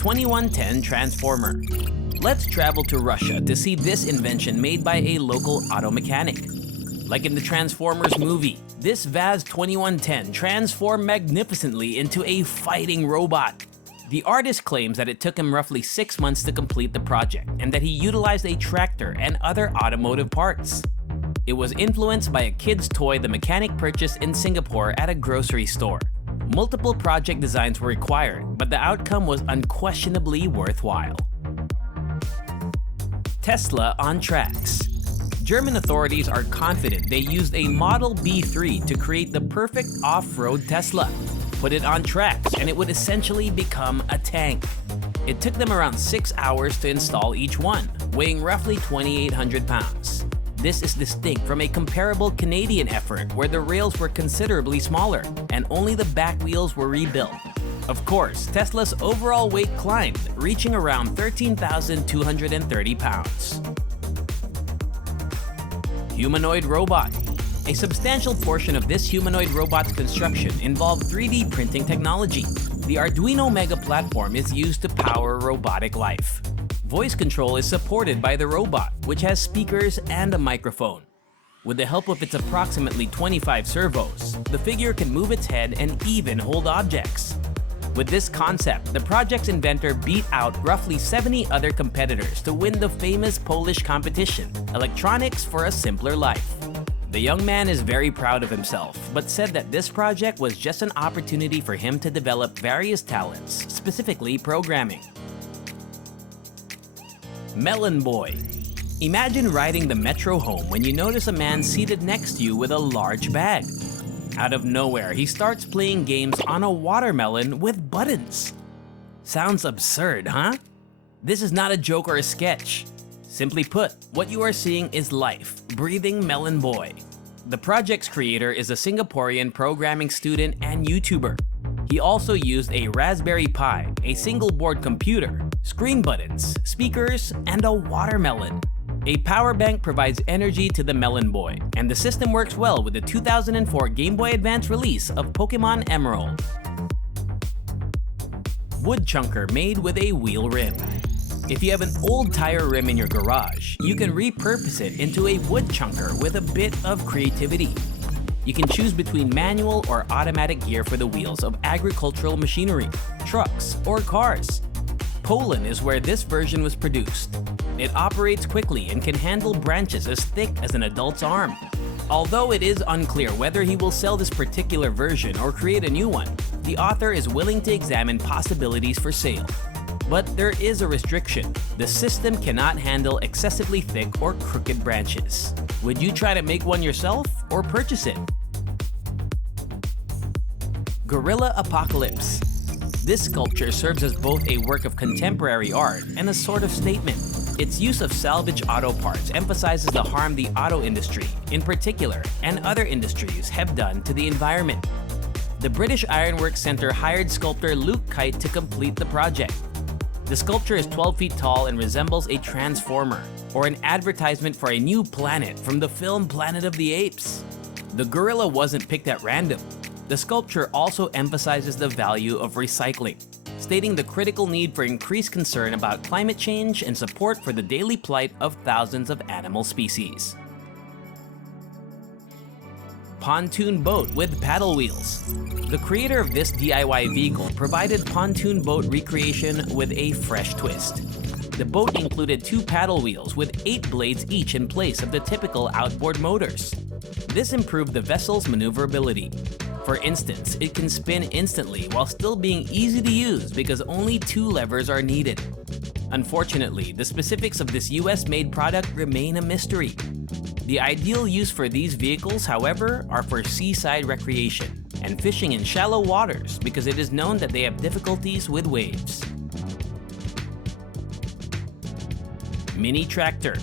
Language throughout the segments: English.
VAZ-2110 Transformer. Let's travel to Russia to see this invention made by a local auto mechanic. Like in the Transformers movie, this VAZ-2110 transformed magnificently into a fighting robot. The artist claims that it took him roughly 6 months to complete the project and that he utilized a tractor and other automotive parts. It was influenced by a kid's toy the mechanic purchased in Singapore at a grocery store. Multiple project designs were required, but the outcome was unquestionably worthwhile. Tesla on tracks. German authorities are confident they used a Model B3 to create the perfect off-road Tesla. Put it on tracks and it would essentially become a tank. It took them around 6 hours to install each one, weighing roughly 2,800 pounds. This is distinct from a comparable Canadian effort where the rails were considerably smaller and only the back wheels were rebuilt. Of course, Tesla's overall weight climbed, reaching around 13,230 pounds. Humanoid robot. A substantial portion of this humanoid robot's construction involved 3D printing technology. The Arduino Mega platform is used to power robotic life. Voice control is supported by the robot, which has speakers and a microphone. With the help of its approximately 25 servos, the figure can move its head and even hold objects. With this concept, the project's inventor beat out roughly 70 other competitors to win the famous Polish competition, Electronics for a Simpler Life. The young man is very proud of himself, but said that this project was just an opportunity for him to develop various talents, specifically programming. MelonBoy. Imagine riding the metro home when you notice a man seated next to you with a large bag. Out of nowhere, he starts playing games on a watermelon with buttons. Sounds absurd, huh? This is not a joke or a sketch. Simply put, what you are seeing is life, breathing MelonBoy. The project's creator is a Singaporean programming student and YouTuber. He also used a Raspberry Pi, a single-board computer, screen buttons, speakers, and a watermelon. A power bank provides energy to the MelonBoy, and the system works well with the 2004 Game Boy Advance release of Pokemon Emerald. Wood chunker made with a wheel rim. If you have an old tire rim in your garage, you can repurpose it into a wood chunker with a bit of creativity. You can choose between manual or automatic gear for the wheels of agricultural machinery, trucks, or cars. Poland is where this version was produced. It operates quickly and can handle branches as thick as an adult's arm. Although it is unclear whether he will sell this particular version or create a new one, the author is willing to examine possibilities for sale. But there is a restriction. The system cannot handle excessively thick or crooked branches. Would you try to make one yourself or purchase it? Gorilla Apocalypse. This sculpture serves as both a work of contemporary art and a sort of statement. Its use of salvage auto parts emphasizes the harm the auto industry, in particular, and other industries have done to the environment. The British Ironworks Centre hired sculptor Luke Kite to complete the project. The sculpture is 12 feet tall and resembles a transformer, or an advertisement for a new planet from the film Planet of the Apes. The gorilla wasn't picked at random. The sculpture also emphasizes the value of recycling, stating the critical need for increased concern about climate change and support for the daily plight of thousands of animal species. Pontoon Boat with paddle wheels. The creator of this DIY vehicle provided pontoon boat recreation with a fresh twist. The boat included 2 paddle wheels with 8 blades each in place of the typical outboard motors. This improved the vessel's maneuverability. For instance, it can spin instantly while still being easy to use because only 2 levers are needed. Unfortunately, the specifics of this US-made product remain a mystery. The ideal use for these vehicles, however, are for seaside recreation and fishing in shallow waters because it is known that they have difficulties with waves. Mini Tractor.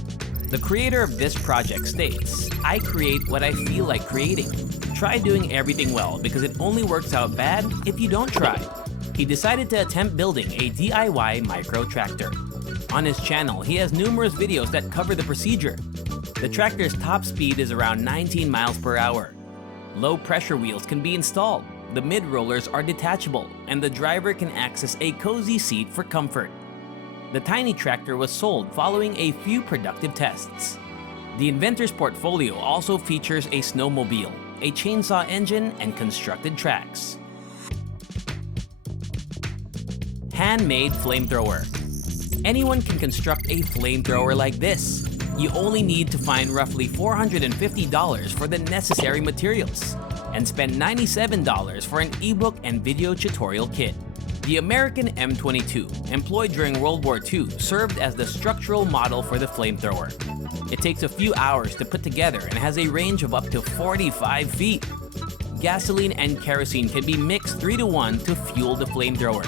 The creator of this project states, "I create what I feel like creating. Try doing everything well because it only works out bad if you don't try." He decided to attempt building a DIY micro tractor. On his channel, he has numerous videos that cover the procedure. The tractor's top speed is around 19 miles per hour. Low pressure wheels can be installed, The mid-rollers are detachable, and the driver can access a cozy seat for comfort. The tiny tractor was sold following a few productive tests. The inventor's portfolio also features a snowmobile, a chainsaw engine, and constructed tracks. Handmade Flamethrower. Anyone can construct a flamethrower like this. You only need to find roughly $450 for the necessary materials and spend $97 for an ebook and video tutorial kit. The American M22, employed during World War II, served as the structural model for the flamethrower. It takes a few hours to put together and has a range of up to 45 feet. Gasoline and kerosene can be mixed 3-to-1 to fuel the flamethrower.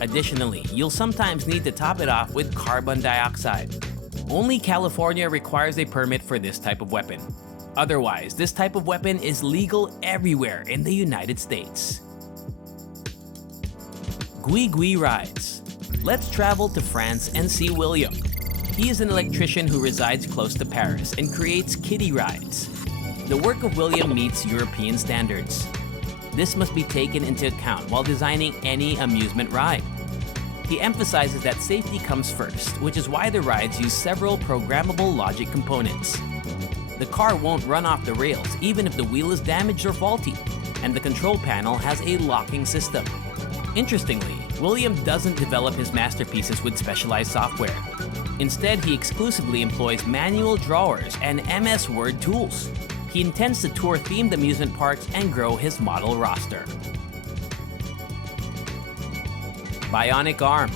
Additionally, you'll sometimes need to top it off with carbon dioxide. Only California requires a permit for this type of weapon. Otherwise, this type of weapon is legal everywhere in the United States. Guigui Rides. Let's travel to France and see William. He is an electrician who resides close to Paris and creates kiddie rides. The work of William meets European standards. This must be taken into account while designing any amusement ride. He emphasizes that safety comes first, which is why the rides use several programmable logic components. The car won't run off the rails even if the wheel is damaged or faulty, and the control panel has a locking system. Interestingly, William doesn't develop his masterpieces with specialized software. Instead, he exclusively employs manual drawers and MS Word tools. He intends to tour themed amusement parks and grow his model roster. Bionic Arm.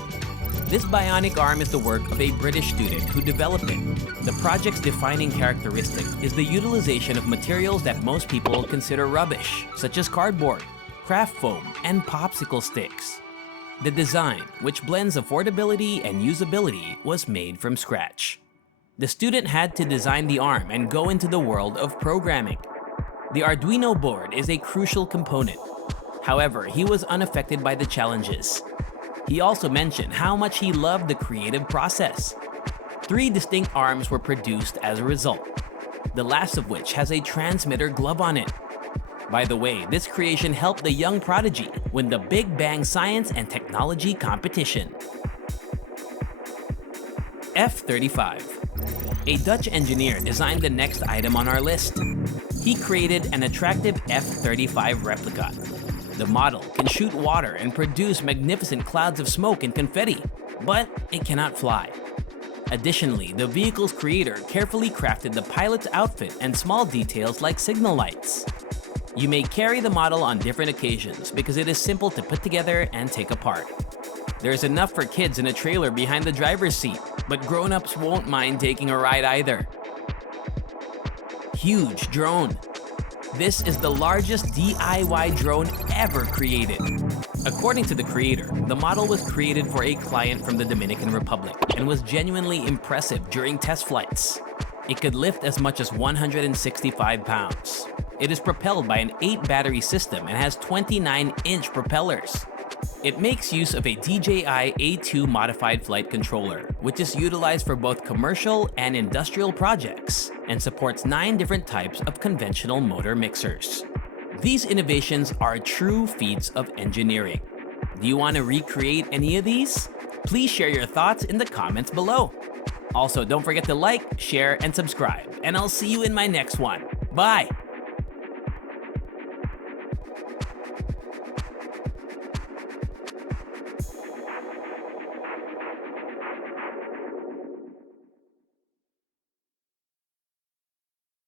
This bionic arm is the work of a British student who developed it. The project's defining characteristic is the utilization of materials that most people consider rubbish, such as cardboard, craft foam, and popsicle sticks. The design, which blends affordability and usability, was made from scratch. The student had to design the arm and go into the world of programming. The Arduino board is a crucial component. However, he was unaffected by the challenges. He also mentioned how much he loved the creative process. 3 distinct arms were produced as a result, the last of which has a transmitter glove on it. By the way, this creation helped the young prodigy win the Big Bang Science and Technology competition. F-35. A Dutch engineer designed the next item on our list. He created an attractive F-35 replica. The model can shoot water and produce magnificent clouds of smoke and confetti, but it cannot fly. Additionally, the vehicle's creator carefully crafted the pilot's outfit and small details like signal lights. You may carry the model on different occasions because it is simple to put together and take apart. There's enough for kids in a trailer behind the driver's seat, but grown-ups won't mind taking a ride either. Huge drone. This is the largest DIY drone ever created. According to the creator, the model was created for a client from the Dominican Republic and was genuinely impressive during test flights. It could lift as much as 165 pounds. It is propelled by an 8-battery system and has 29-inch propellers. It makes use of a DJI A2 modified flight controller, which is utilized for both commercial and industrial projects, and supports 9 different types of conventional motor mixers. These innovations are true feats of engineering. Do you want to recreate any of these? Please share your thoughts in the comments below. Also, don't forget to like, share, and subscribe, and I'll see you in my next one. Bye!